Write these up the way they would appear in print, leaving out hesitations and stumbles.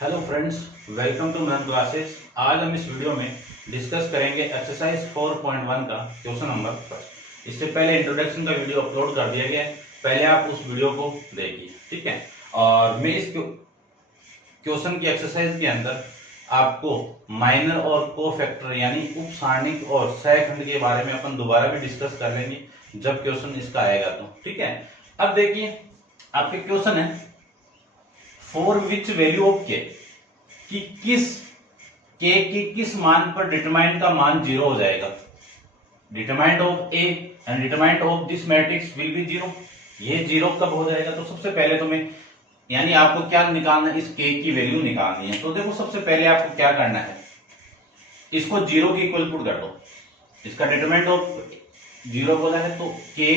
Hello friends, welcome to math classes. आज हम इस वीडियो में डिस्कस करेंगे एक्सरसाइज 4.1 का क्वेश्चन नंबर फर्स्ट। इससे पहले इंट्रोडक्शन का वीडियो अपलोड कर दिया गया है, पहले आप उस वीडियो को देखिए, ठीक है। और मैं इस क्वेश्चन की एक्सरसाइज के अंदर आपको माइनर और को फैक्टर यानी उप सारणिक और सहखंड के बारे में अपन दोबारा भी डिस्कस कर लेंगे जब क्वेश्चन इसका आएगा तो, ठीक है। अब देखिए, आपके क्वेश्चन है फॉर विच वैल्यू ऑफ के, कि किस के की किस मान पर डिटरमाइंड का मान 0 हो जाएगा। Determined of A and determined of this matrix will be 0। ये 0 कब हो जाएगा? तो सबसे पहले तो मैं यानी आपको क्या निकालना है, इस के की वैल्यू निकालनी है। तो देखो, सबसे पहले आपको क्या करना है, इसको 0 के इक्वल पुट कर दो। इसका डिटरमाइंड ऑफ 0 बोला है तो के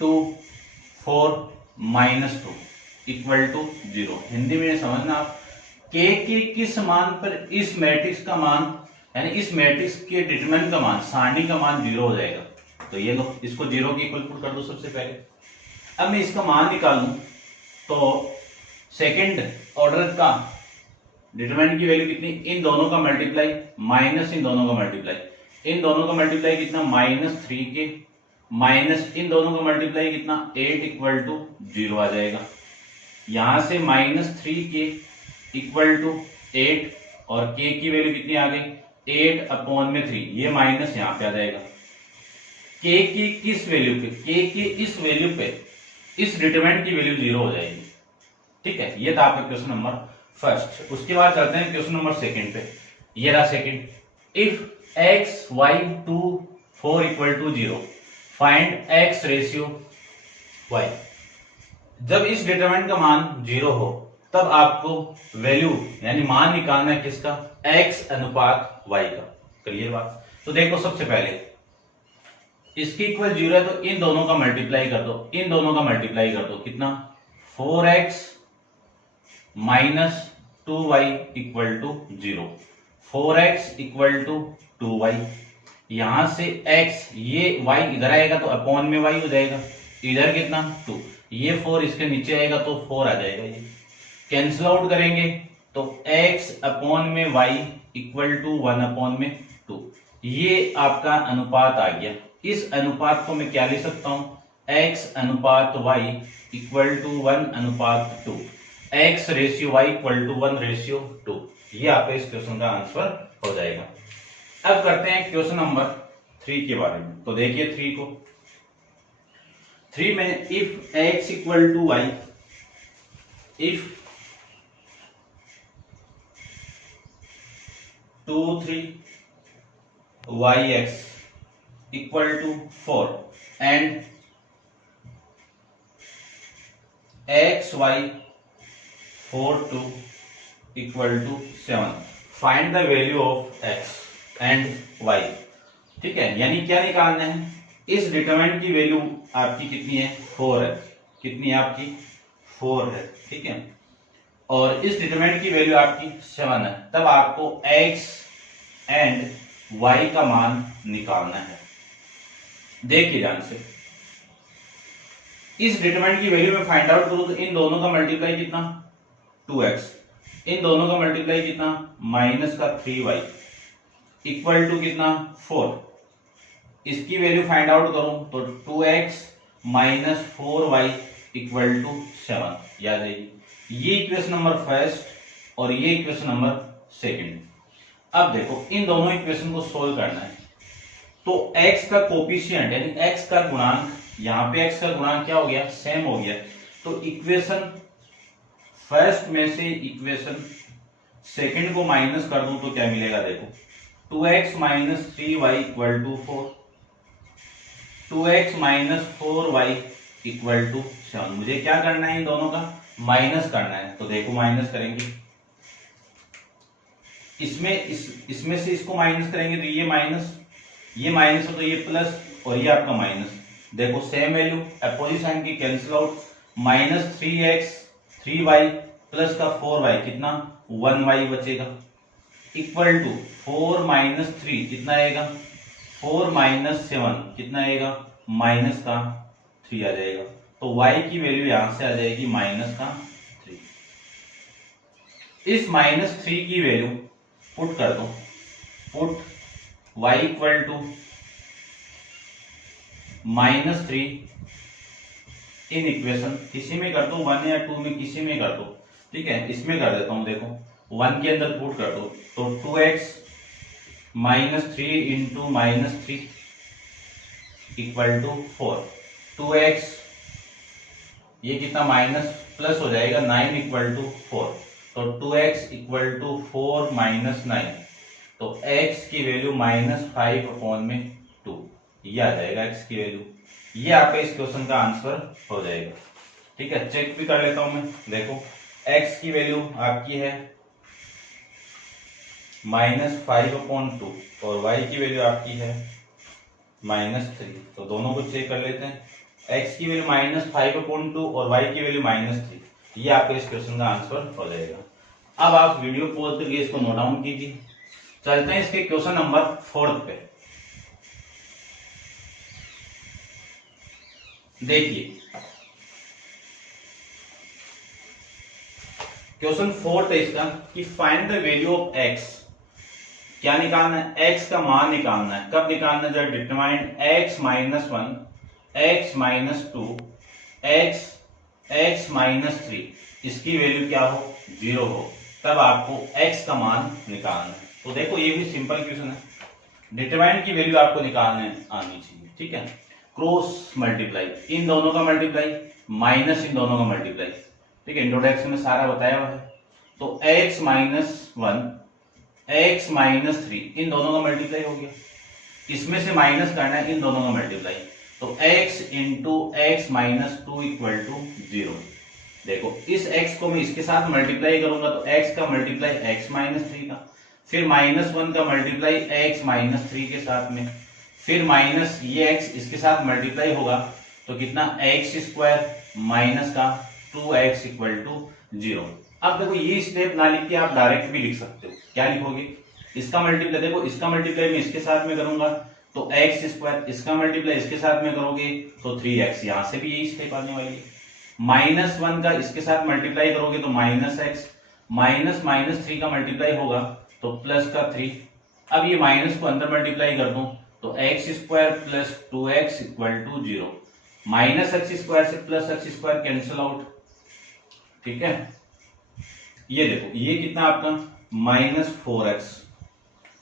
2 4 -2 इक्वल टू 0। हिंदी में समझना आप, के किस मान पर इस मैट्रिक्स का मान यानी इस मैट्रिक्स के डिटरमिनेंट का मान, सारणी का मान 0 हो जाएगा। तो ये लो, इसको 0 के इक्वल पुट कर दो सबसे पहले। अब मैं इसका मान निकालूं तो सेकंड ऑर्डर का डिटरमिनेंट की वैल्यू कितनी, इन दोनों का मल्टीप्लाई माइनस इन दोनों का मल्टीप्लाई, इन दोनों का मल्टीप्लाई कितना -3 के माइनस इन दोनों का मल्टीप्लाई कितना 8 इक्वल टू 0 आ जाएगा। यहां से -3 के इक्वल टू 8 और के की वैल्यू कितनी आ गई 8/3, ये माइनस यहां पे आ जाएगा। के की किस वैल्यू पे, के की इस वैल्यू पे इस डिटरमिनेंट की वैल्यू 0 हो जाएगी, ठीक है। ये था आपका क्वेश्चन नंबर फर्स्ट। उसके बाद चलते हैं क्वेश्चन नंबर सेकंड पे। ये रहा second, if x y 2 4 equal to 0 find x ratio y। जब इस डिटरमिनेंट का मान 0 हो तब आपको वैल्यू यानी मान निकालना है किसका, x अनुपात y का। क्लियर बात? तो देखो, सबसे पहले इसकी इक्वल 0 है तो इन दोनों का मल्टीप्लाई कर दो, इन दोनों का मल्टीप्लाई कर दो, कितना 4x - 2y equal to 0। 4x equal to 2y। यहां से x, ये y इधर आएगा तो अपॉन में y हो जाएगा, इधर कितना 2, ये 4 इसके नीचे आएगा तो 4 आ जाएगा। ये कैंसिल आउट करेंगे तो x अपॉन में y इक्वल टू 1/2। ये आपका अनुपात आ गया। इस अनुपात को मैं क्या लिख सकता हूं, x अनुपात y equal to 1/2, x ratio y equal to 1/2। ये आपके इस क्वेश्चन का आंसर हो जाएगा। अब करते हैं क्वेश्चन नंबर 3 के बारे में। तो देखिए 3 को, 3 में if x equal to y, if 2 3 yx equal to 4 and xy 4 2 equal to 7 find the value of x and y। ठीक है, यानी क्या निकालना है, इस डिटरमिनेंट की वैल्यू आपकी कितनी है 4 है, कितनी है आपकी 4 है, ठीक है। और इस डिटरमिनेंट की वैल्यू आपकी 7 है, तब आपको x एंड y का मान निकालना है। देखिए ध्यान से, इस डिटरमिनेंट की वैल्यू में फाइंड आउट करूं तो इन दोनों का मल्टीप्लाई कितना 2x, इन दोनों का मल्टीप्लाई कितना -3y इक्वल टू कितना 4। इसकी वैल्यू फाइंड आउट करूं तो 2x - 4y इक्वल टू 7। याद है, ये इक्वेशन नंबर फर्स्ट और ये इक्वेशन नंबर सेकंड। अब देखो, इन दोनों इक्वेशन को सोल्व करना है तो x का कोफिशिएंट यानी x का गुणांक, यहां पे x का गुणांक क्या हो गया, सेम हो गया। तो इक्वेशन फर्स्ट में से इक्वेशन सेकंड को माइनस कर दूं तो क्या मिलेगा, देखो 2x - 3y equal to 4, 2x - 4y equal to 7। मुझे क्या करना है, इन दोनों का माइनस करना है। तो देखो माइनस करेंगे, इसमें से इसको माइनस करेंगे तो ये माइनस हो तो ये प्लस और ये आपका माइनस। देखो सेम वैल्यू, अपोजिट साइन की cancel out, -3x 3y plus का 4y कितना 1y बचेगा इक्वल टू 4 - 3 कितना आएगा 4 - 7 कितना आएगा -3 आ जाएगा। तो y की वैल्यू यहां से आ जाएगी -3। इस -3 की वैल्यू पुट कर दो, put y equal to -3 in equation, किसी में कर दो 1 या 2 में, किसी में कर दो, ठीक है। इसमें कर देता हूं, देखो 1 के अंदर पुट कर दो तो 2x -3 into -3 equal to 4। 2x ये कितना माइनस प्लस हो जाएगा 9 इक्वल टू 4, तो 2x इक्वल टू 4 माइनस 9, तो x की वैल्यू -5/2 ये आ जाएगा x की वैल्यू। ये आपका इस क्वेश्चन का आंसर हो जाएगा, ठीक है। चेक भी कर लेता हूं मैं, देखो x की वैल्यू आपकी है -5/2 और y की वैल्यू आपकी है -3, तो दोनों को चेक कर लेते हैं। x की वैल्यू -5/2 और y की वैल्यू -3, ये आपके इस क्वेश्चन का आंसर हो जाएगा। अब आप वीडियो पॉज करके इसको नोट डाउन कीजिए। चलते हैं इसके क्वेश्चन नंबर 4 पे। देखिए क्वेश्चन 4 है इसका कि find the value of x। क्या निकालना है? x का मान निकालना है। कब निकालना है? जब डिटरमाइंड x -1, x -2, x -3 इसकी वैल्यू क्या हो? 0 हो, तब आपको x का मान निकालना है। तो देखो ये भी सिंपल क्वेश्चन है, डिटरमाइंड की वैल्यू आपको निकालने आनी चाहिए, ठीक है। क्रॉस मल्टीप्लाई, इन दोनों का मल्टीप्लाई माइनस इन दोनों का मल्टीप्लाई, ठीक है। इंट्रोडक्शन में सारा बताया हुआ है। तो x -1 x -3 इन दोनों का मल्टीप्लाई हो गया, इसमें से माइनस करना है इन दोनों का मल्टीप्लाई, तो x into x -2 equal to 0। देखो इस x को मैं इसके साथ मल्टीप्लाई करूंगा तो x का मल्टीप्लाई x -3 का, फिर -1 का मल्टीप्लाई x -3 के साथ में, फिर माइनस ये x इसके साथ मल्टीप्लाई होगा तो कितना x² माइनस का 2x इक्वल टू 0। अब देखो ये स्टेप ना लिख के आप डायरेक्ट भी लिख सकते हो। क्या लिखोगे? इसका मल्टीप्लाई, देखो इसका मल्टीप्लाई मैं इसके साथ में करूंगा तो x², इसका मल्टीप्लाई इसके साथ में करोगे तो 3x, यहां से भी यही स्टेप आने वाली है। -1 का इसके साथ मल्टीप्लाई करोगे तो -x, -3 का मल्टीप्लाई होगा तो प्लस का 3। अब ये माइनस को अंदर मल्टीप्लाई कर दूं तो x² plus 2x equal to 0। -x² से +x² कैंसिल आउट, ठीक है। ये देखो ये कितना आपका -4x,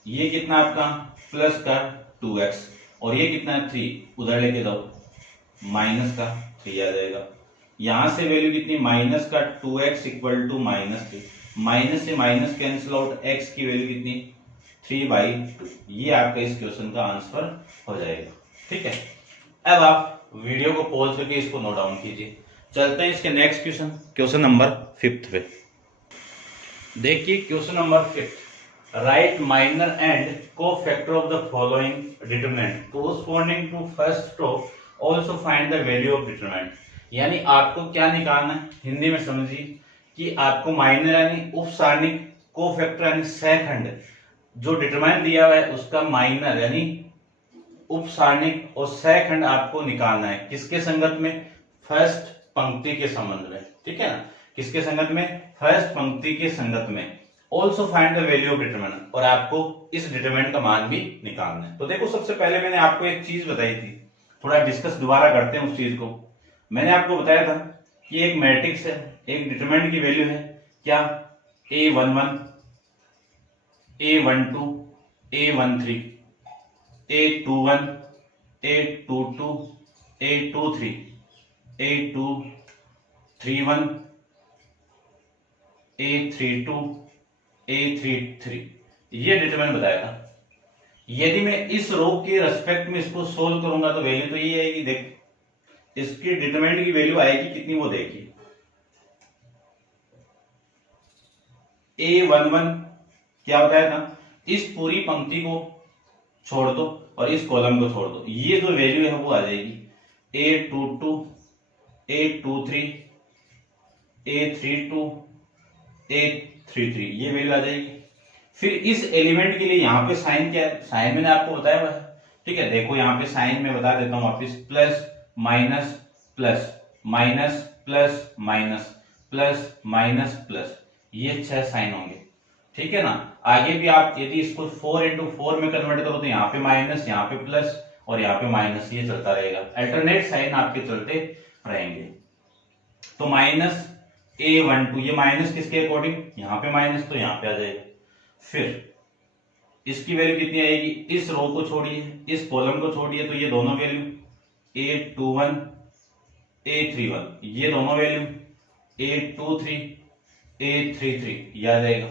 ये कितना आपका प्लस का 2x, और ये कितना 3, उधर लेके जाओ माइनस का 3 आ जाएगा। यहां से वैल्यू कितनी माइनस का 2x इक्वल टू -3, माइनस से माइनस कैंसिल आउट, x की वैल्यू कितनी 3/2। ये आपका इस क्वेश्चन का आंसर हो जाएगा, ठीक है। अब आप वीडियो को पॉज करके इसको नोट डाउन कीजिए। चलते हैं इसके नेक्स्ट क्वेश्चन, क्वेश्चन नंबर 5 पे। देखिए question number 5, write minor and cofactor of the following determinant corresponding to first row, also find the value of determinant. यानी आपको क्या निकालना है, हिंदी में समझिए कि आपको माइनर यानी उपसारणिक, कोफैक्टर यानी सहखंड, जो डिटरमाइन दिया हुआ है उसका माइनर यानी उपसारणिक और सहखंड आपको निकालना है। किसके संगत में? फर्स्ट पंक्ति के संबंध में, ठीक है ना। किसके संगत में? फर्स्ट पंक्ति के संगत में। Also find the value of determinant, और आपको इस डिटरमिनेंट का मान भी निकालना है। तो देखो सबसे पहले मैंने आपको एक चीज बताई थी, थोड़ा डिस्कस दोबारा करते हैं उस चीज को। मैंने आपको बताया था कि एक मैट्रिक्स है, एक डिटरमिनेंट की वैल्यू है क्या, A11, A12, A13, A21, A22, A23, A231, A32, A33, ये डिटरमिनेंट बताया था। यदि मैं इस रो के रेस्पेक्ट में इसको सोल्व करूंगा तो वैल्यू तो ये आएगी, देख इसकी डिटरमिनेंट की वैल्यू आएगी कितनी, वो देखिए A11 क्या बताया था, इस पूरी पंक्ति को छोड़ दो और इस कॉलम को छोड़ दो, ये जो वैल्यू है वो आ जाएगी A22, A23, A32, A33, ये वैल्यू आ जाएगी। फिर इस एलिमेंट के लिए यहाँ पे साइन क्या है, साइन मैंने आपको बताया हुआ है, ठीक है। देखो यहाँ पे साइन में बता देता हूं वापिस, plus minus plus minus plus minus plus minus plus, ये 6 साइन होंगे, ठीक है ना। आगे भी आप यदि इसको 4 इंटू 4 में कन्वर्ट करो तो यहाँ पे माइनस, यहाँ पे प्लस और यहाँ पे माइनस, ये चलता रहेगा, अल्टरनेट साइन आपके चलते रहेंगे। तो माइनस A12, ये माइनस किसके अकॉर्डिंग, यहाँ पे माइनस तो यहाँ पे आ जाएगा। फिर इसकी वैल्यू कितनी आएगी, इस रो को छोड़िए, इस कॉलम को छोड़िए, तो ये दोनों वैल्यू A21 A31, ये दोनों वैल्यू A23 A33, ये आ जाएगा।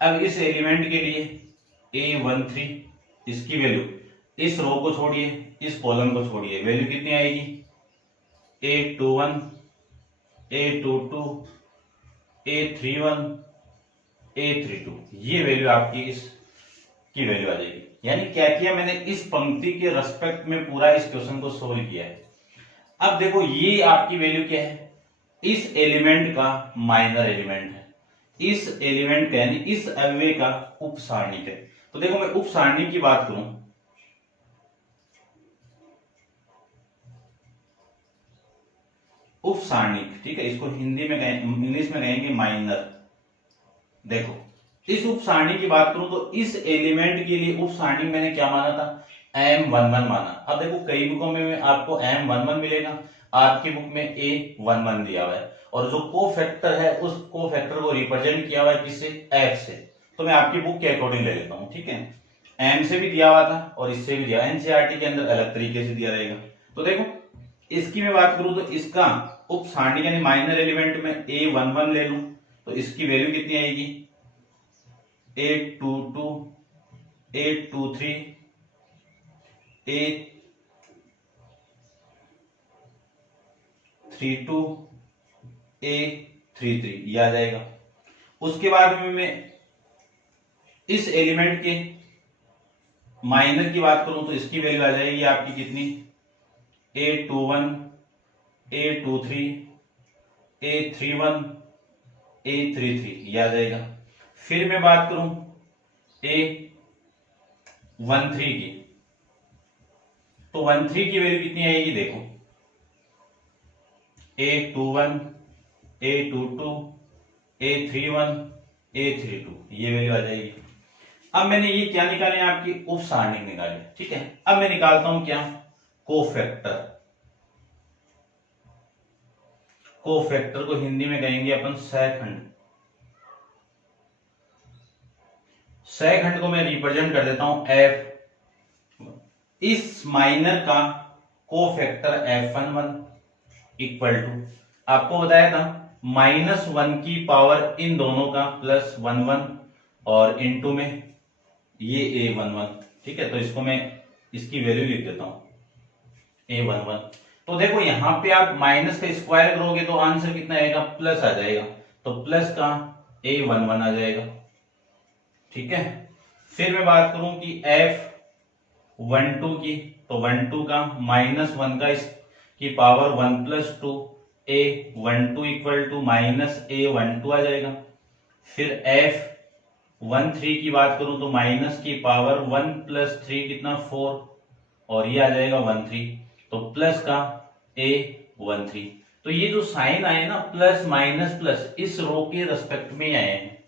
अब इस एलिमेंट के लिए A13, इसकी वैल्यू, इस रो को छोड़िए, इस कॉलम को छोड़िए, वैल्यू कितनी आएगी A21 A22 A31 A32, ये वैल्यू आपकी इस की वैल्यू आ जाएगी। यानी क्या किया मैंने, इस पंक्ति के रेस्पेक्ट में पूरा इस क्वेश्चन को सोल्व किया है। अब देखो ये आपकी वैल्यू क्या है, इस एलिमेंट का माइनर एलिमेंट है, इस एलिमेंट का यानी इस अव्यय का उप सारणिक है। तो देखो मैं उप सारणिक की बात करूं, उप सारणिक, ठीक है, इसको हिंदी में इंग्लिश में कहेंगे माइनर। देखो इस उप सारणी की बात करूं तो इस एलिमेंट के लिए उप सारणी मैंने क्या माना था, M11 माना। अब देखो कई बुकों में आपको M11 मिलेगा, आपकी बुक में A11 दिया हुआ है, और जो को फैक्टर है उस को फैक्टर को रिप्रेजेंट किया हुआ है किससे, F से। तो मैं आपकी बुक के अकॉर्डिंग ले लेता हूं, ठीक है। M से भी दिया हुआ था और इससे भी दिया, NCERT के अंदर अलग तरीके से दिया रहेगा। तो देखो इसकी मैं बात करूं तो इसका उप सारणी यानी माइनर एलिमेंट में A11 ले लूं तो इसकी वैल्यू कितनी आएगी, A22 A23 A32 A33, ये आ जाएगा। उसके बाद में मैं इस एलिमेंट के माइनर की बात करूं तो इसकी वैल्यू आ जाएगी आपकी कितनी, A21 A23 A31 A33, ये आ जाएगा। फिर मैं बात करूं A13 की, तो 13 की वैल्यू कितनी आएगी, देखो A21 A22 A31 A32, ये वैल्यू आ जाएगी। अब मैंने ये क्या निकाले, आपकी उप सारणिक निकाले, ठीक है। अब मैं निकालता हूं क्या, कोफैक्टर। कोफैक्टर को हिंदी में कहेंगे अपन सहखंड। सहखंड को मैं रिप्रेजेंट कर देता हूं F। इस माइनर का कोफैक्टर F11 इक्वल टू, आपको बताया था -1 की पावर इन दोनों का +11 और इनटू में ये A11, ठीक है। तो इसको मैं इसकी वैल्यू लिख देता हूं A11। तो देखो यहां पे आप माइनस का स्क्वायर करोगे तो आंसर कितना आएगा, प्लस आ जाएगा, तो प्लस का A11 आ जाएगा, ठीक है। फिर मैं बात करूं कि F12 की, तो 12 का -1 का की power 1 + 2 A12 equal to -A12 आ जाएगा। फिर F13 की बात करूं तो माइनस की पावर 1 + 3 कितना 4, और ये आ जाएगा 13, तो प्लस का A13। तो ये जो साइन आए ना प्लस माइनस प्लस, इस रो के रेस्पेक्ट में आए हैं,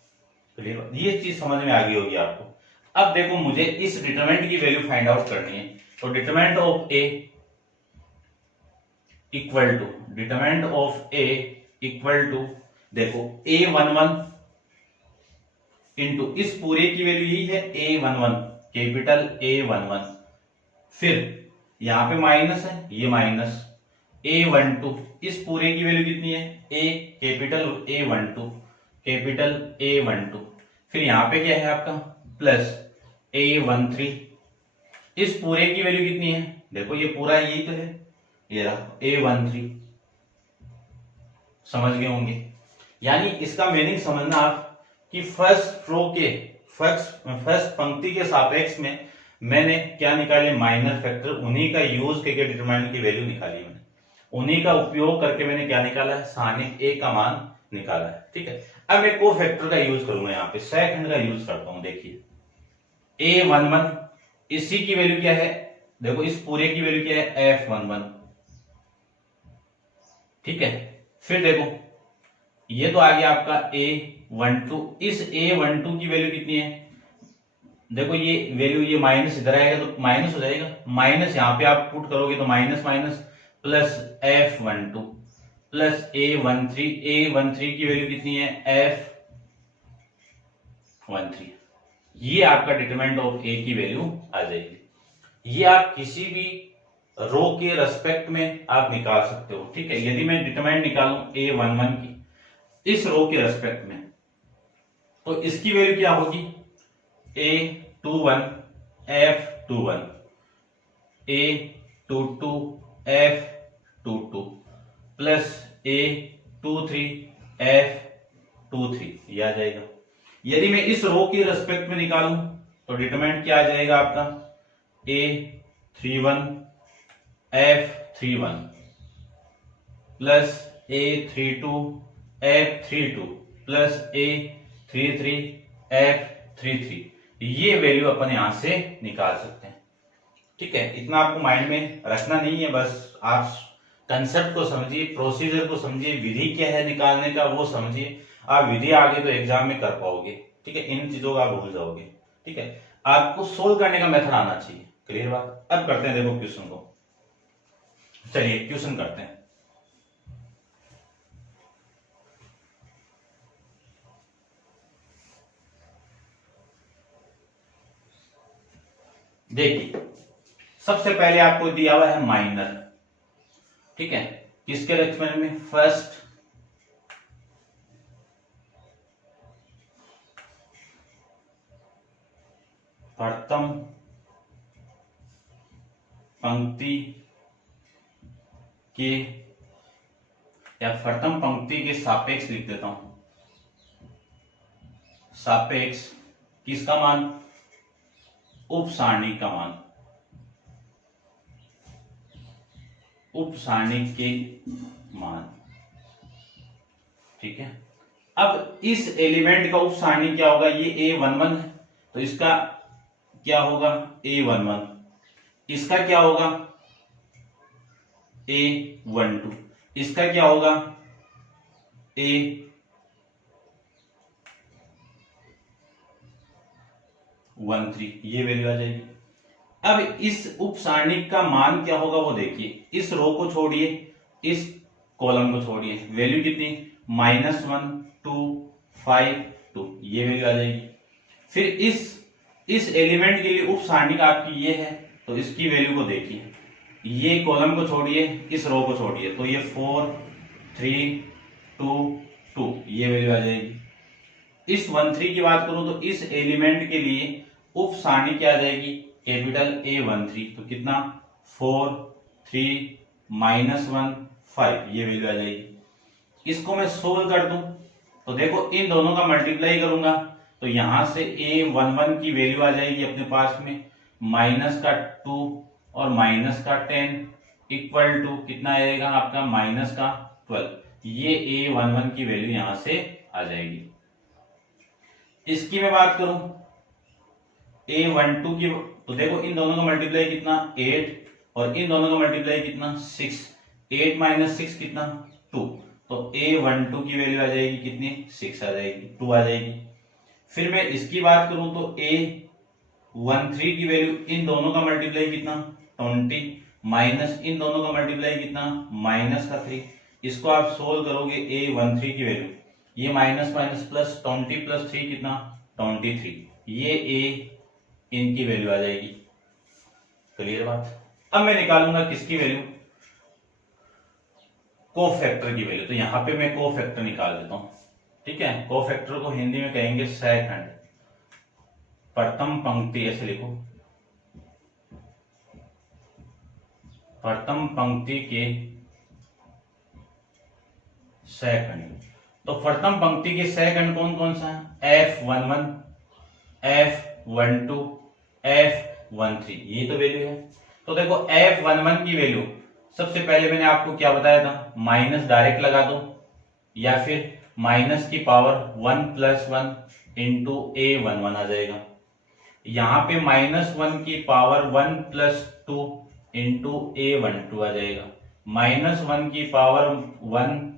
क्लियर, ये चीज समझ में आ गई होगी आपको। अब देखो मुझे इस डिटरमिनेंट की वैल्यू फाइंड आउट करनी है, तो determinant of A equal to, determinant of A equal to, देखो A11 इंटू इस पूरे की वैल्यू यही है A11, कैपिटल A11, फिर यहां पे माइनस है, ये माइनस A12, इस पूरे की वैल्यू कितनी है, A capital A12 capital A12, फिर यहां पे क्या है आपका प्लस A13, इस पूरे की वैल्यू कितनी है, देखो ये पूरा यही तो है, ये रहा A13, समझ गए होंगे। यानी इसका मीनिंग समझना आप कि फर्स्ट रो के फर्स्ट पंक्ति के सापेक्ष में मैंने क्या निकाले, माइनर फैक्टर, उन्हीं का यूज करके डिटरमिनेंट की वैल्यू निकाली मैंने, उन्हीं का उपयोग करके मैंने क्या निकाला है, सारणिक A का मान निकाला है, ठीक है। अब मैं कोफैक्टर का यूज करूंगा, यहाँ पे सहखंड का यूज करता हूं। देखिए A11, इसी की वैल्यू क्या है, देखो इस पूरे की वैल्यू क्या है F11, ठीक है। फिर देखो ये तो आ गया आपका A12। इस A12 की वैल्यू कितनी है, देखो ये वैल्यू, ये माइनस इधर आएगा तो माइनस हो जाएगा, माइनस यहाँ पे आप पुट करोगे तो minus minus plus F12 plus A13 की वैल्यू कितनी है F13। ये आपका डिटरमिनेंट ऑफ ए की वैल्यू आ जाएगी। ये आप किसी भी रो के रेस्पेक्ट में आप निकाल सकते हो, ठीक है। यदि मैं डिटरमिनेंट निकालूं A11 की इस रो के रेस्पेक्ट में, तो इसकी वैल्यू क्या होगी, A21 F21 A22 F22 plus A23 F23, ये आ जाएगा। यदि मैं इस रो के रेस्पेक्ट में निकालूं तो डिटरमिनेंट क्या आ जाएगा आपका, A31 F31 plus A32 F32 plus A33 F33। ये वैल्यू अपन यहां से निकाल सकते हैं, ठीक है। इतना आपको माइंड में रखना नहीं है, बस आप कंसेप्ट को समझिए, प्रोसीजर को समझिए, विधि क्या है निकालने का वो समझिए। आप विधि आगे तो एग्जाम में कर पाओगे, ठीक है। इन चीजों का आप भूल जाओगे, ठीक है। आपको सोल्व करने का मेथड आना चाहिए, क्लियर बात। अब करते हैं देखो क्वेश्चन को, चलिए क्वेश्चन करते हैं। देखिए सबसे पहले आपको दिया हुआ है माइनर, ठीक है। किसके रेस्पेक्ट में, फर्स्ट प्रथम पंक्ति के, या प्रथम पंक्ति के सापेक्ष लिख देता हूं, सापेक्ष किसका मान, उप सारणी का मान, उप सारणी के मान, ठीक है। अब इस एलिमेंट का उप सारणी क्या होगा, ये A11 है तो इसका क्या होगा A11, इसका क्या होगा A12, इसका क्या होगा A13, ये वैल्यू आ जाएगी। अब इस उप सारणी का मान क्या होगा वो देखिए, इस रो को छोड़िए, इस कॉलम को छोड़िए, वैल्यू कितनी, -1 2 5 2, ये वैल्यू आ जाएगी। फिर इस एलिमेंट के लिए उप सारणी का आपकी ये है तो इसकी वैल्यू को देखिए, ये कॉलम को छोड़िए, इस रो को छोड़िए, तो ये 4 3 2 2, ये वैल्यू आ जाएगी। इस 13 की बात करूं तो इस एलिमेंट के लिए उप सारणी क्या आ जाएगी, कैपिटल A13, तो कितना 4 3 -1 5, ये वैल्यू आ जाएगी। इसको मैं सोल्व कर दूं तो देखो इन दोनों का मल्टीप्लाई करूंगा तो यहां से A11 की वैल्यू आ जाएगी अपने पास में -2 और -10 इक्वल टू कितना आएगा आपका -12, ये A11 की वैल्यू यहां से आ जाएगी। इसकी मैं बात करूं A12 की, तो देखो इन दोनों का मल्टीप्लाई कितना 8 और इन दोनों का मल्टीप्लाई कितना 6, 8 - 6 कितना 2, तो A12 की वैल्यू आ जाएगी कितनी 6 आ जाएगी, 2 आ जाएगी। फिर मैं इसकी बात करूं तो A13 की वैल्यू, इन दोनों का मल्टीप्लाई कितना 20 माइनस इन दोनों का मल्टीप्लाई कितना -3, इसको आप सोल्व करोगे A13 की वैल्यू, ये माइनस माइनस प्लस 20 + 3 कितना 23, ये A इनकी वैल्यू आ जाएगी, क्लियर बात। अब मैं निकालूंगा किसकी वैल्यू, कोफैक्टर की वैल्यू, तो यहां पे मैं कोफैक्टर निकाल देता हूं, ठीक है। कोफैक्टर को हिंदी में कहेंगे सहखंड, प्रथम पंक्ति ऐसे लिखो, प्रथम पंक्ति के सहखंड। तो प्रथम पंक्ति के सहखंड कौन कौन सा है, F11 F12 F13, ये तो वैल्यू है। तो देखो F11 की वैल्यू सबसे पहले मैंने आपको क्या बताया था, माइनस डायरेक्ट लगा दो या फिर माइनस की पावर 1 + 1 इंटू A11 आ जाएगा। यहां पे -1 की पावर 1 + 2 इंटू A12 आ जाएगा, -1 की पावर 1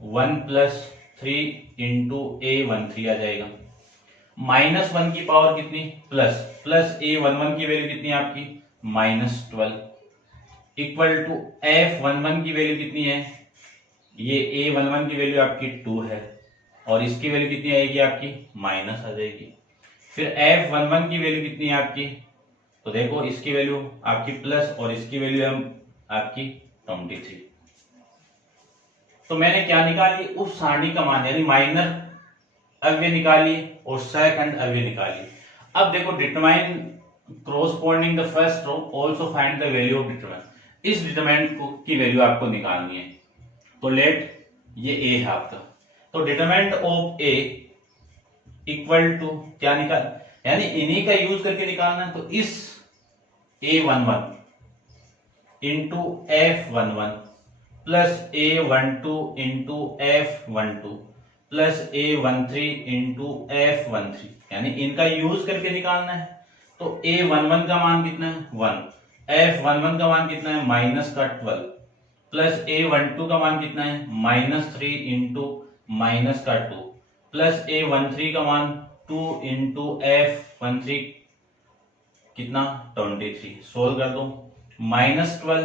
1+3 इंटू A13 आ जाएगा। -1 की पावर कितनी, प्लस A11 की वैल्यू कितनी है आपकी, -12 इक्वल टू F11 की वैल्यू कितनी है, ये A11 की वैल्यू आपकी 2 है और इसकी वैल्यू कितनी आएगी आपकी, माइनस आ जाएगी। फिर F11 की वैल्यू कितनी है आपकी, तो देखो इसकी वैल्यू आपकी प्लस और इसकी वैल्यू है आपकी 23। तो मैंने क्या निकाली, उप सारणी का मान यानी माइनर अव्यय निकाली और सेकंड अव्यय निकाली। अब देखो determine corresponding the first row also find the value of determinant, इस डिटरमिनेंट की वैल्यू आपको निकालनी है। तो लेट ये ए है आपका, तो determinant of A equal to क्या निकाल, यानी इन्हीं का यूज करके निकालना है। तो इस A11 into F11 plus A12 into F12 plus A13 into F13, यानी इनका यूज करके निकालना है। तो A11 का मान कितना है 1, F11 का मान कितना है -12 प्लस A12 का मान कितना है -3 इंटू -2 प्लस A13 का मान 2 इंटू F13 कितना 23। सोल्व कर दो, -12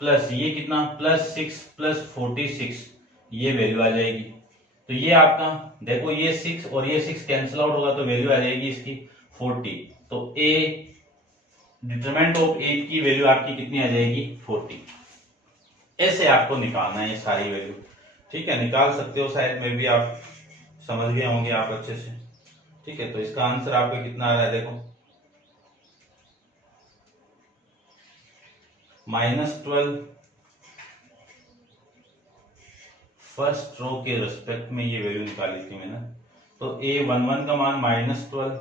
प्लस ये कितना +6 प्लस 46, ये वैल्यू आ जाएगी। तो ये आपका देखो ये 6 और ये 6 कैंसिल आउट होगा तो वैल्यू आ जाएगी इसकी 40। तो ए डिटरमिनेंट ऑफ ए की वैल्यू आपकी कितनी आ जाएगी 40। ऐसे आपको निकालना है ये सारी वैल्यू, ठीक है, निकाल सकते हो, शायद में भी आप समझ गए होंगे आप अच्छे से, ठीक है। तो इसका आंसर आपका कितना आ रहा है देखो, -12 फर्स्ट रो के रिस्पेक्ट में ये वैल्यू निकाली थी मैंने। तो A11 का मान -12,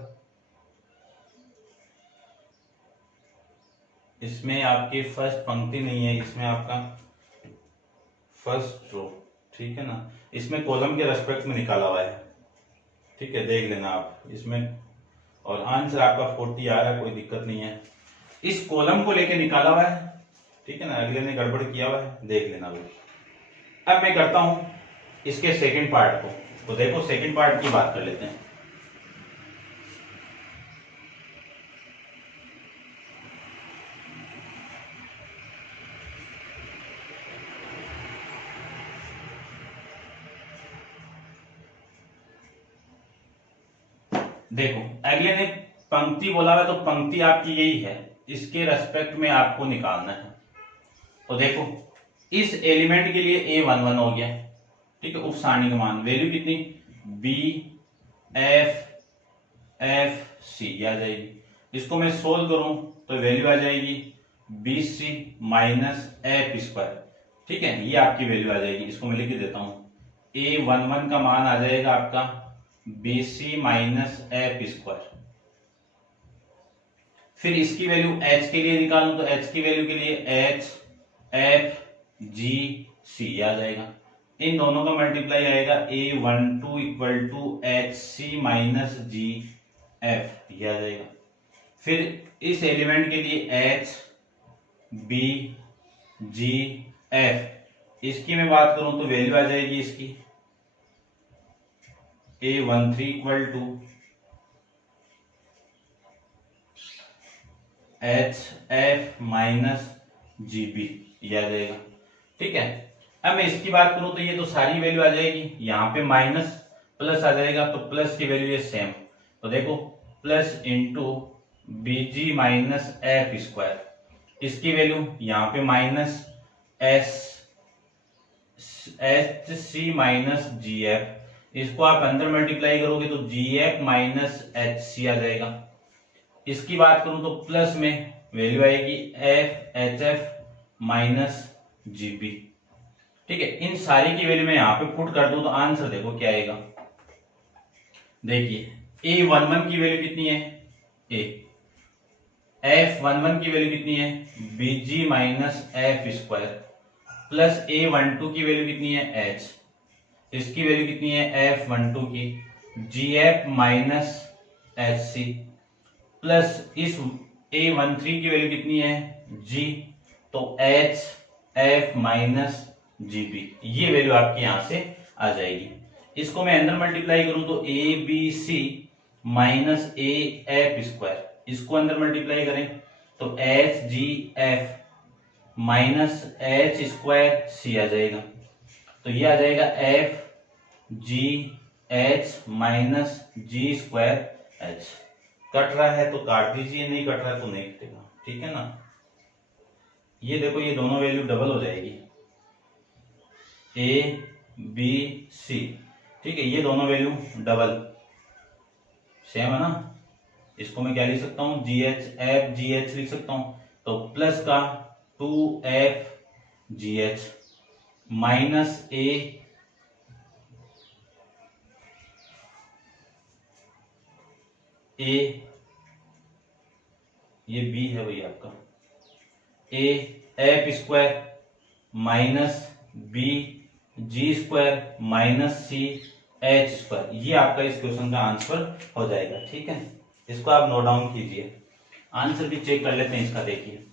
इसमें आपकी फर्स्ट पंक्ति नहीं है, इसमें आपका फर्स्ट रो, ठीक है ना, इसमें कॉलम के रेस्पेक्ट में निकाला हुआ है, ठीक है, देख लेना आप इसमें। और आंसर आपका 40 आ रहा है, कोई दिक्कत नहीं है, इस कॉलम को लेके निकाला हुआ है, ठीक है ना, अगले ने गड़बड़ किया हुआ है, देख लेना भाई। अब मैं करता हूं इसके सेकंड पार्ट को, तो देखो सेकंड पार्ट की बात कर लेते हैं। देखो अगले ने पंक्ति बोला हुआ है, तो पंक्ति आपकी यही है, इसके रेस्पेक्ट में आपको निकालना है। तो देखो इस एलिमेंट के लिए A11 हो गया, ठीक है, उप सारणी का मान वैल्यू कितनी B F F C आ जाएगी। इसको मैं सोल्व करूं तो वैल्यू आ जाएगी BC माइनस F स्क्वायर, ठीक है, ये आपकी वैल्यू आ जाएगी। इसको मैं लिख देता हूं, A11 का मान आ जाएगा आपका BC माइनस F स्क्वायर। फिर इसकी वैल्यू H के लिए निकालूं तो H की वैल्यू के लिए H F G C आ जाएगा। इन दोनों का मल्टीप्लाई आएगा A12 equal to HC minus G F, ये आ जाएगा। फिर इस एलिमेंट के लिए H B G F, इसकी मैं बात करूं तो वैल्यू आ जाएगी इसकी A13 equal to H F minus G B, ये आ जाएगा, ठीक है। अब मैं इसकी बात करूं तो ये तो सारी वैल्यू आ जाएगी, यहाँ पे माइनस प्लस आ जाएगा, तो प्लस की वैल्यू है सेम। तो देखो plus into BG minus F square, इसकी वैल्यू यहाँ पे माइनस HC माइनस GF, इसको आप अंदर मल्टीप्लाई करोगे तो GF माइनस HC आ जाएगा। इसकी बात करूं तो प्लस में वैल्यू आएगी FHF माइनस GP, ठीक है। इन सारी की वैल्यू मैं यहाँ पे पुट कर दूं तो आंसर देखो क्या आएगा। देखिए A11 की वैल्यू कितनी है A, F11 की वैल्यू कितनी है BG minus F square, plus A12 की वैल्यू कितनी है H, इसकी वैल्यू कितनी है F12 की GF माइनस HC, प्लस इस A13 की वैल्यू कितनी है G, तो H F माइनस GP, ये वैल्यू आपकी यहां से आ जाएगी। इसको मैं अंदर मल्टीप्लाई करूं तो A B C minus A F square, इसको अंदर मल्टीप्लाई करें तो H G F minus H square C आ जाएगा। तो ये आ जाएगा F G H minus G square H. Cut रहा है तो काट दीजिए, नहीं कट रहा है तो नहीं कटेगा, ठीक है ना। ये देखो ये दोनों वैल्यू डबल हो जाएगी, ए बी सी, ठीक है, ये दोनों वैल्यू डबल सेम है ना। इसको मैं क्या लिख सकता हूं, जी एच एफ जी एच लिख सकता हूं। तो प्लस का 2f जी एच माइनस ए ये बी है वही आपका, A F square minus B G square minus C H square, ये आपका इस क्वेश्चन का आंसर हो जाएगा, ठीक है। इसको आप नोट डाउन कीजिए। आंसर भी चेक कर लेते हैं इसका, देखिए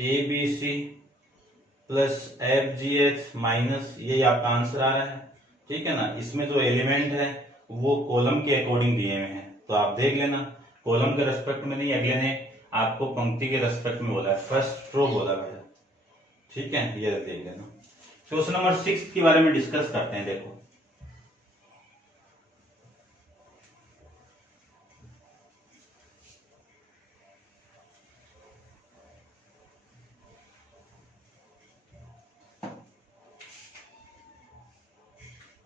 A B C plus F G H minus, यही आपका आंसर आ रहा है, ठीक है ना। इसमें जो एलिमेंट है वो कॉलम के अकॉर्डिंग दिए हुए हैं, तो आप देख लेना, कॉलम के रेस्पेक्ट में नहीं, अगले ने आपको पंक्ति के रेस्पेक्ट में बोला है, फर्स्ट रो बोला है, ठीक है, ये देख लेना। क्वेश्चन नंबर 6 के बारे में डिस्कस करते हैं। देखो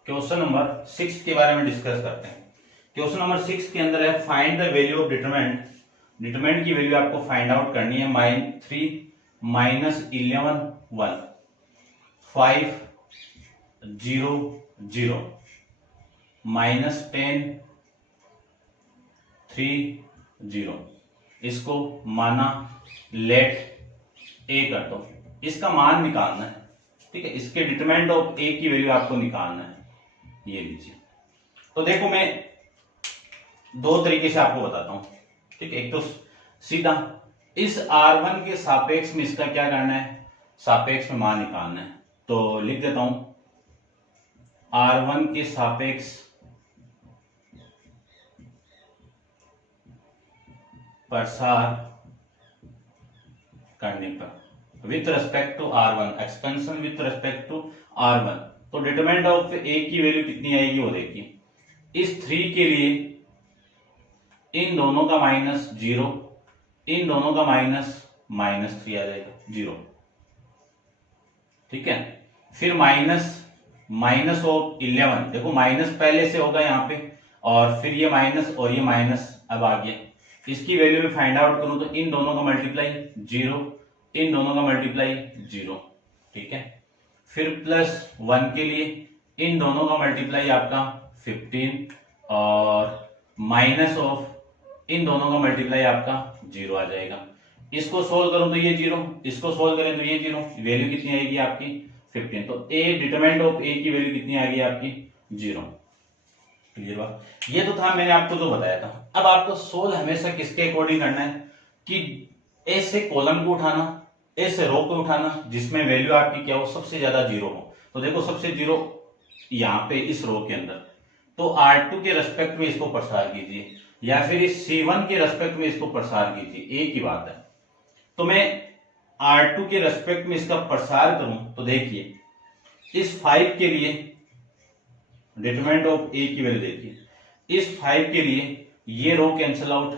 क्वेश्चन नंबर 6 के बारे में डिस्कस करते हैं। क्वेश्चन नंबर 6 के अंदर है find the value of determinant, determinant की वैल्यू आपको फाइंड आउट करनी है। -3 -11 1 5 0 0 -10 3 0, इसको माना लेट ए कर दो, इसका मान निकालना है, ठीक है। इसके डिटरमिनेंट ऑफ ए की वैल्यू आपको निकालना है, ये लीजिए। तो देखो मैं दो तरीके से आपको बताता हूं, ठीक है। एक तो सीधा इस R1 के सापेक्ष में इसका क्या करना है, सापेक्ष में मान निकालना है। तो लिख देता हूं R1 के सापेक्ष प्रसार करने पर with respect to R1, expansion with respect to R1, तो डिटरमिनेंट ऑफ ए की वैल्यू कितनी आएगी वो देखिए। इस 3 के लिए इन दोनों का -0, इन दोनों का -3 आ जाएगा 0, ठीक है। फिर माइनस ऑफ 11, देखो माइनस पहले से होगा यहाँ पे, और फिर ये माइनस और ये माइनस अब आ गया। इसकी वैल्यू में फाइंड आउट करूं तो इन दोनों का मल्टीप्लाई 0, इन दोनों का मल्टीप्लाई 0, ठीक है। फिर +1 के लिए इन दोनों का मल्टीप्लाई आपका 15, और माइनस ऑफ इन दोनों का मल्टीप्लाई आपका 0 आ जाएगा। इसको सोल्व करूं तो ये 0, इसको सोल्व करें तो ये 0, वैल्यू कितनी आएगी आपकी 15। तो ए डिटरमिनेंट ऑफ ए की वैल्यू कितनी आ गई आपकी 0। क्लियर बात, ये तो था मैंने आपको जो बताया था। अब आपको सोल्व हमेशा किसके अकॉर्डिंग करना है कि ए से कॉलम को उठाना, ए से रो को उठाना, जिसमें वैल्यू आपकी क्या हो, सबसे ज्यादा 0 हो। तो देखो सबसे 0 यहाँ पे इस रो के अंदर, तो R2 के रेस्पेक्ट में इसको प्रसार कीजिए, या फिर इस C1 के रेस्पेक्ट में इसको प्रसार कीजिए, एक ही बात है। तो मैं R2 के रेस्पेक्ट में इसका प्रसार करूं तो देखिए इस 5 के लिए डिटरमिनेंट ऑफ ए की वैल्यू देखिए, इस 5 के लिए ये रो कैंसिल आउट,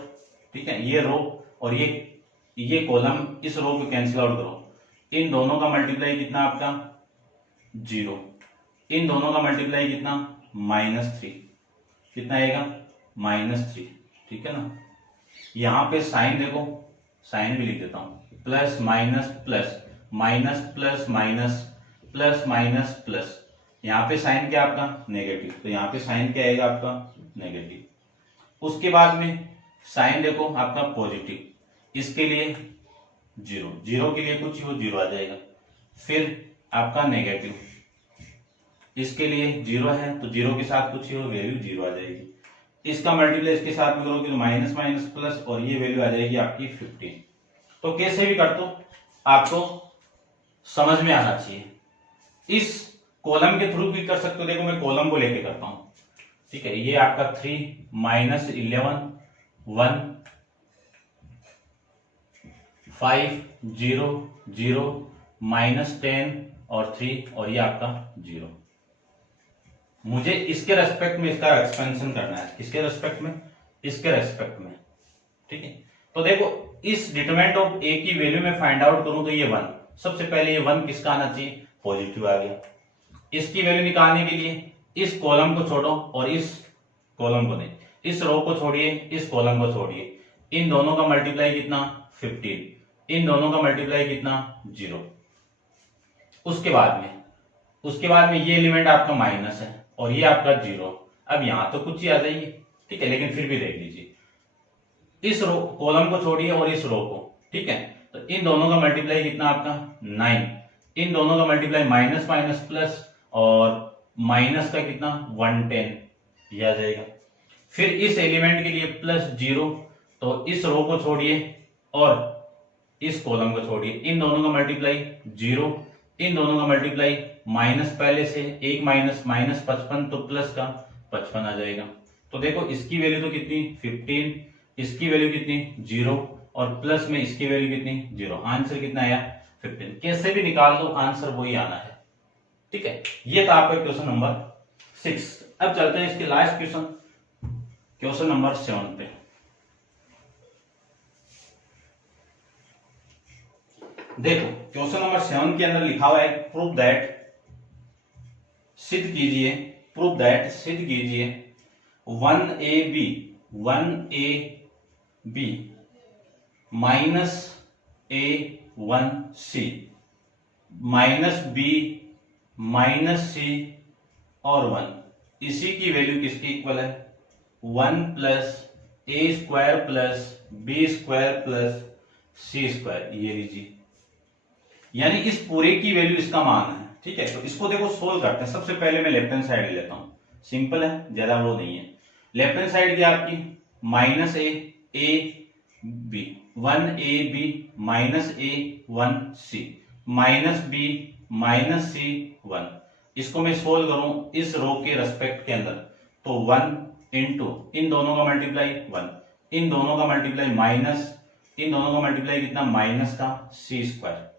ठीक है, ये रो और ये कॉलम, इस रो को कैंसिल आउट करो, इन दोनों का मल्टीप्लाई कितना आपका 0, इन दोनों का मल्टीप्लाई कितना -3, कितना आएगा -3, ठीक है ना। यहां पे साइन देखो, साइन भी लिख देता हूं, plus minus plus minus plus minus plus minus plus, यहाँ पे साइन क्या आपका नेगेटिव, तो यहाँ पे साइन क्या आएगा आपका नेगेटिव। उसके बाद में साइन देखो आपका पॉजिटिव, इसके लिए 0, 0 के लिए कुछ हो 0 आ जाएगा। फिर आपका नेगेटिव, इसके लिए 0 है तो 0 के साथ कुछ हो वैल्यू 0 आ जाएगी। इसका मल्टीप्लाई इसके साथ में करोगे तो माइनस माइनस प्लस, और ये वैल्यू आ जाएगी आपकी 15। तो कैसे भी कर दो, आपको समझ में आना चाहिए। इस कॉलम के थ्रू भी कर सकते हो। देखो मैं कॉलम को लेके करता हूं, ठीक है। ये आपका 3 माइनस 11 1 5 0 0 माइनस 10 और 3, और ये आपका 0। मुझे इसके रेस्पेक्ट में इसका एक्सपेंशन करना है। किसके रेस्पेक्ट में? इसके रेस्पेक्ट में, ठीक है। तो देखो इस डिटरमिनेंट ऑफ ए की वैल्यू में फाइंड आउट करूं तो ये 1, सबसे पहले ये 1 किसका आना चाहिए? पॉजिटिव आ गया। इसकी वैल्यू निकालने के लिए इस कॉलम को छोड़ो और इस कॉलम को नहीं, इस रो को छोड़िए, इस कॉलम को छोड़िए, इन दोनों का मल्टीप्लाई कितना? 15, इन दोनों का मल्टीप्लाई कितना? 0। उसके बाद में ये एलिमेंट आपका माइनस है और ये आपका 0। अब यहां तो कुछ ही आ जाइए, ठीक है, लेकिन फिर भी देख लीजिए, इस रो कॉलम को छोड़िए और इस रो को, ठीक है। तो इन दोनों का मल्टीप्लाई कितना आपका? 9, इन दोनों का मल्टीप्लाई माइनस माइनस प्लस, और माइनस का कितना? 110, ये आ जाएगा। फिर इस एलिमेंट के लिए प्लस 0, तो इस रो को छोड़िए और इस कॉलम को छोड़िए, इन दोनों का मल्टीप्लाई 0, इन दोनों का मल्टीप्लाई माइनस, पहले से 1 माइनस माइनस 55, तो प्लस का 55 आ जाएगा। तो देखो इसकी वैल्यू तो कितनी? 15, इसकी वैल्यू कितनी? 0, और प्लस में इसकी वैल्यू कितनी? 0। आंसर कितना आया? 15। कैसे भी निकाल दो, आंसर वही आना है, ठीक है। ये था आपका क्वेश्चन नंबर 6। अब चलते हैं इसके लास्ट क्वेश्चन, क्वेश्चन नंबर 7 पे। देखो क्वेश्चन नंबर 7 के अंदर लिखा हुआ है प्रूव दैट, सिद्ध कीजिए, प्रूव दैट सिद्ध कीजिए 1ab minus a1c minus b minus c और 1 इसी की वैल्यू किसकी इक्वल है? 1 plus A square plus B square plus C square, ये लीजिए। यानी इस पूरे की वैल्यू इसका मान है, ठीक है। तो इसको देखो सोल्व करते हैं। सबसे पहले मैं लेफ्ट हैंड साइड लेता हूं, सिंपल है, ज्यादा वो नहीं है। लेफ्ट हैंड साइड क्या आपकी? Minus A B, 1ab minus a1c minus b minus c1। इसको मैं सोल्व करूं इस रो के रेस्पेक्ट के अंदर, तो 1 इंटू इन दोनों का मल्टीप्लाई 1, इन दोनों का मल्टीप्लाई माइनस, इन दोनों का मल्टीप्लाई कितना? माइनस का सी स्क्वायर,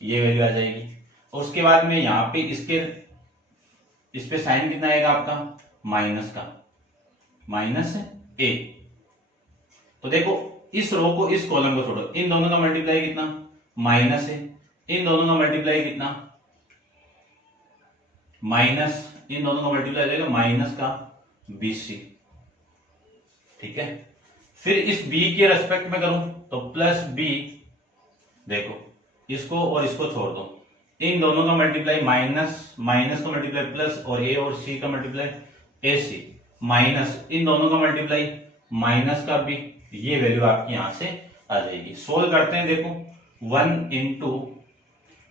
ये वैल्यू आ जाएगी। और उसके बाद में यहाँ पे इस पे साइन कितना आएगा आपका? माइनस का, माइनस ए। तो देखो इस रो को इस कॉलम को छोड़ो, इन दोनों का मल्टीप्लाई कितना? माइनस है, इन दोनों का मल्टीप्लाई कितना? माइनस, इन दोनों का मल्टीप्लाई आ जाएगा माइनस का BC, ठीक है। फिर इस b के रेस्पेक्ट में करूं तो प्लस b, देखो इसको और इसको छोड़ दो, इन दोनों का मल्टीप्लाई माइनस, माइनस का मल्टीप्लाई प्लस, और a और c का मल्टीप्लाई AC माइनस, इन दोनों का मल्टीप्लाई माइनस का b, ये वैल्यू आपकी यहां से आ जाएगी। सोल्व करते हैं, देखो 1 इंटू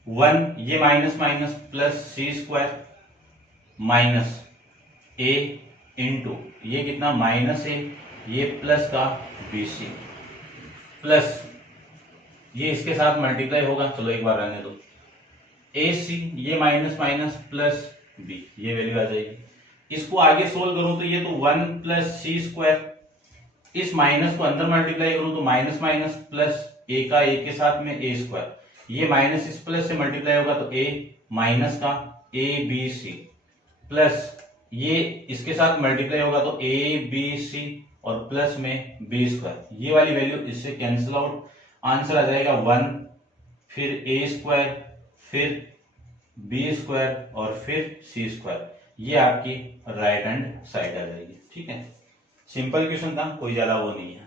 1, ये minus minus plus C square minus a into ये कितना? माइनस a, ये प्लस का BC प्लस ये इसके साथ मल्टीप्लाई होगा, चलो एक बार रहने दो, AC ये माइनस माइनस प्लस b, ये वैल्यू आ जाएगी। इसको आगे सोल्व करूं तो ये तो 1 प्लस सी स्क्वायर, इस माइनस को अंदर मल्टीप्लाई करूं तो माइनस माइनस प्लस a का a के साथ में a स्क्वायर, ये माइनस इस प्लस से मल्टीप्लाई होगा तो a माइनस का ABC प्लस ये इसके साथ मल्टीप्लाई होगा तो ABC और प्लस में b स्क्वायर, ये वाली वैल्यू इससे कैंसिल आउट, आंसर आ जाएगा 1, फिर a स्क्वायर, फिर b स्क्वायर और फिर c स्क्वायर, ये आपकी राइट हैंड साइड आ जाएगी, ठीक है। सिंपल क्वेश्चन था, कोई ज्यादा वो नहीं है।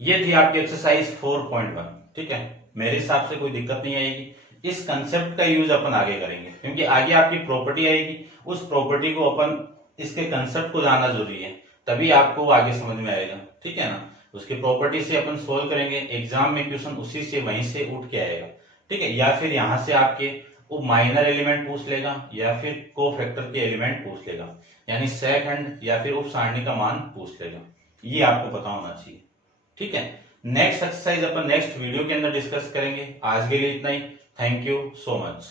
ये थी आपकी एक्सरसाइज 4.1, ठीक है। मेरे हिसाब से कोई दिक्कत नहीं आएगी। इस कंसेप्ट का यूज अपन आगे करेंगे, क्योंकि आगे आपकी प्रॉपर्टी आएगी, उस प्रॉपर्टी को अपन इसके कंसेप्ट को जानना जरूरी है, तभी आपको आगे समझ में आएगा, ठीक है ना। उसकी प्रॉपर्टी से अपन सोल्व करेंगे, एग्जाम में क्वेश्चन उसी से वहीं से उठ के आएगा, ठीक है। या फिर यहाँ से आपके वो माइनर एलिमेंट पूछ लेगा या फिर कोफैक्टर के एलिमेंट पूछ लेगा, यानी सेकंड या फिर उप सारणी का मान पूछ लेगा। ये आपको पता होना चाहिए। ठीक है, नेक्स्ट एक्सरसाइज अपन नेक्स्ट वीडियो के अंदर डिस्कस करेंगे। आज के लिए इतना ही। Thank you so much.